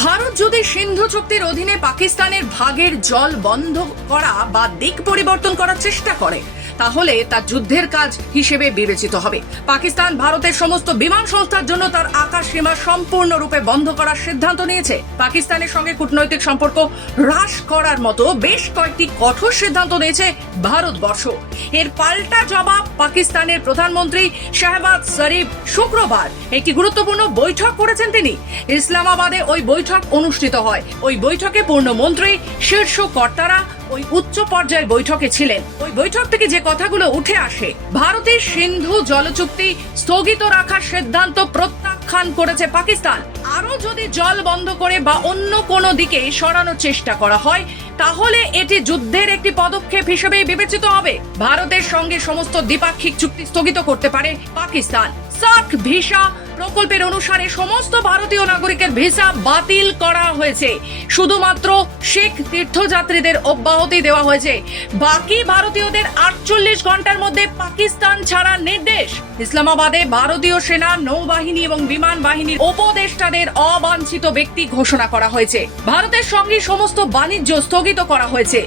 ভারত যদি সিন্ধু চুক্তির অধীনে পাকিস্তানের ভাগের জল বন্ধ করা বা দিক পরিবর্তন করার চেষ্টা করে তাহলে তা যুদ্ধের কাজ হিসেবে বিবেচিত হবে। পাকিস্তান ভারতের সমস্ত বিমান সংস্থার জন্য তার আকাশ সীমা সম্পূর্ণরূপে বন্ধ করার সিদ্ধান্ত নিয়েছে। পাকিস্তানের সঙ্গে কূটনৈতিক সম্পর্ক হ্রাস করার মতো বেশ কয়েকটি কঠোর সিদ্ধান্ত নিয়েছে ভারতবর্ষ। এর পাল্টা জবাব পাকিস্তানের প্রধানমন্ত্রী শাহবাজ শরীফ শুক্রবার একটি গুরুত্বপূর্ণ বৈঠক করেছেন। তিনি ইসলামাবাদে ওই বৈঠক অনুষ্ঠিত হয়। ওই বৈঠকে পূর্ণমন্ত্রী, শীর্ষ কর্তারা ওই উচ্চ পর্যায়ের বৈঠকে ছিলেন। ওই বৈঠক থেকে যে কথাগুলো উঠে আসে, ভারতের সিন্ধু জল চুক্তি স্থগিত রাখার সিদ্ধান্ত প্রত্যাখ্যান করেছে পাকিস্তান। আরো যদি জল বন্ধ করে বা অন্য কোনো দিকে সরানোর চেষ্টা করা হয় তাহলে এটি যুদ্ধের একটি পদক্ষেপ হিসেবে বিবেচিত হবে। ভারতের সঙ্গে সমস্ত দ্বিপাক্ষিক চুক্তি স্থগিত করতে পারে পাকিস্তান। সার্ক ভিসা প্রকল্পের অনুসারে সমস্ত ভারতীয় নাগরিকের ভিসা বাতিল করা হয়েছে। শুধুমাত্র শিখ তীর্থযাত্রীদের অব্যাহতি দেওয়া হয়েছে। বাকি ভারতীয়দের 48 ঘন্টার মধ্যে পাকিস্তান ছাড়ার নির্দেশ। ইসলামাবাদে ভারতীয় সেনা, নৌবাহিনী এবং বিমান বাহিনীর উপদেষ্টাদের অবাঞ্ছিত ব্যক্তি ঘোষণা করা হয়েছে। ভারতের সঙ্গে সমস্ত বাণিজ্য স্থগিত করা হয়েছে।